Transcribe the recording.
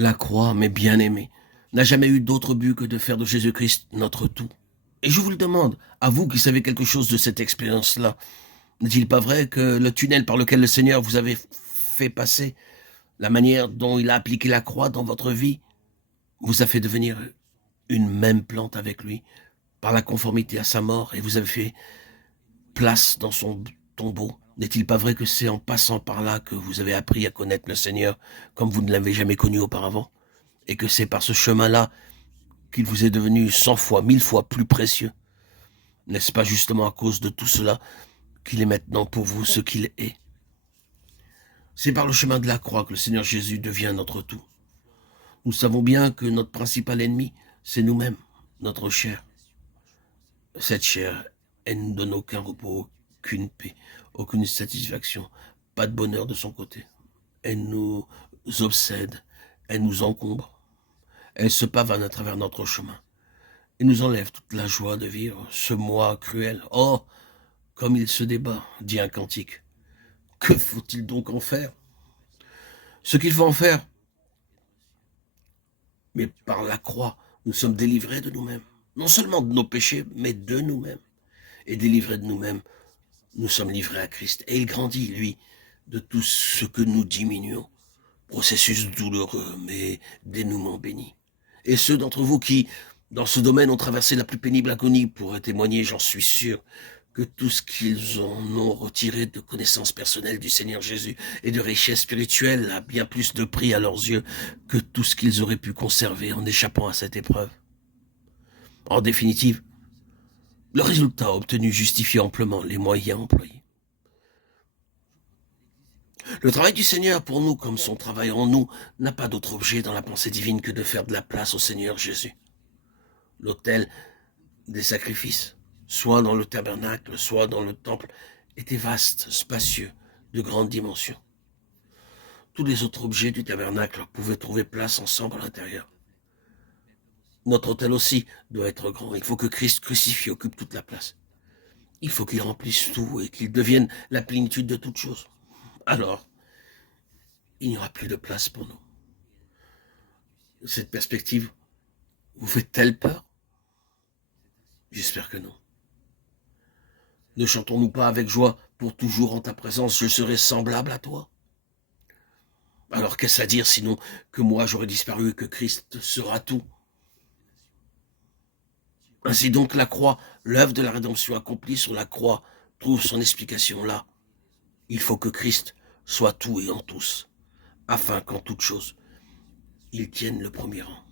La croix, mes bien-aimés, n'a jamais eu d'autre but que de faire de Jésus-Christ notre tout. Et je vous le demande, à vous qui savez quelque chose de cette expérience-là, n'est-il pas vrai que le tunnel par lequel le Seigneur vous avait fait passer, la manière dont il a appliqué la croix dans votre vie, vous a fait devenir une même plante avec lui, par la conformité à sa mort, et vous avez fait place dans son tombeau? N'est-il pas vrai que c'est en passant par là que vous avez appris à connaître le Seigneur comme vous ne l'avez jamais connu auparavant? Et que c'est par ce chemin-là qu'il vous est devenu 100 fois, 1000 fois plus précieux? N'est-ce pas justement à cause de tout cela qu'il est maintenant pour vous ce qu'il est? C'est par le chemin de la croix que le Seigneur Jésus devient notre tout. Nous savons bien que notre principal ennemi, c'est nous-mêmes, notre chair. Cette chair, elle ne nous donne aucun repos, aucune paix, aucune satisfaction, pas de bonheur de son côté. Elle nous obsède, elle nous encombre, elle se pavane à travers notre chemin et nous enlève toute la joie de vivre ce mois cruel. Oh, comme il se débat, dit un cantique. Que faut-il donc en faire? Ce qu'il faut en faire, mais par la croix, nous sommes délivrés de nous-mêmes. Non seulement de nos péchés, mais de nous-mêmes. Et délivrés de nous-mêmes, nous sommes livrés à Christ. Et il grandit, lui, de tout ce que nous diminuons. Processus douloureux, mais dénouement béni. Et ceux d'entre vous qui, dans ce domaine, ont traversé la plus pénible agonie pourraient témoigner, j'en suis sûr, que tout ce qu'ils en ont retiré de connaissances personnelles du Seigneur Jésus et de richesses spirituelles a bien plus de prix à leurs yeux que tout ce qu'ils auraient pu conserver en échappant à cette épreuve. En définitive, le résultat obtenu justifie amplement les moyens employés. Le travail du Seigneur pour nous, comme son travail en nous, n'a pas d'autre objet dans la pensée divine que de faire de la place au Seigneur Jésus. L'autel des sacrifices, soit dans le tabernacle, soit dans le temple, était vaste, spacieux, de grande dimension. Tous les autres objets du tabernacle pouvaient trouver place ensemble à l'intérieur. Notre autel aussi doit être grand. Il faut que Christ crucifié occupe toute la place. Il faut qu'il remplisse tout et qu'il devienne la plénitude de toutes choses. Alors, il n'y aura plus de place pour nous. Cette perspective vous fait-elle peur? J'espère que non. Ne chantons-nous pas avec joie, pour toujours en ta présence, je serai semblable à toi? Alors qu'est-ce à dire sinon que moi j'aurai disparu et que Christ sera tout? Ainsi donc la croix, l'œuvre de la rédemption accomplie sur la croix, trouve son explication là. Il faut que Christ soit tout et en tous, afin qu'en toute chose, il tienne le premier rang.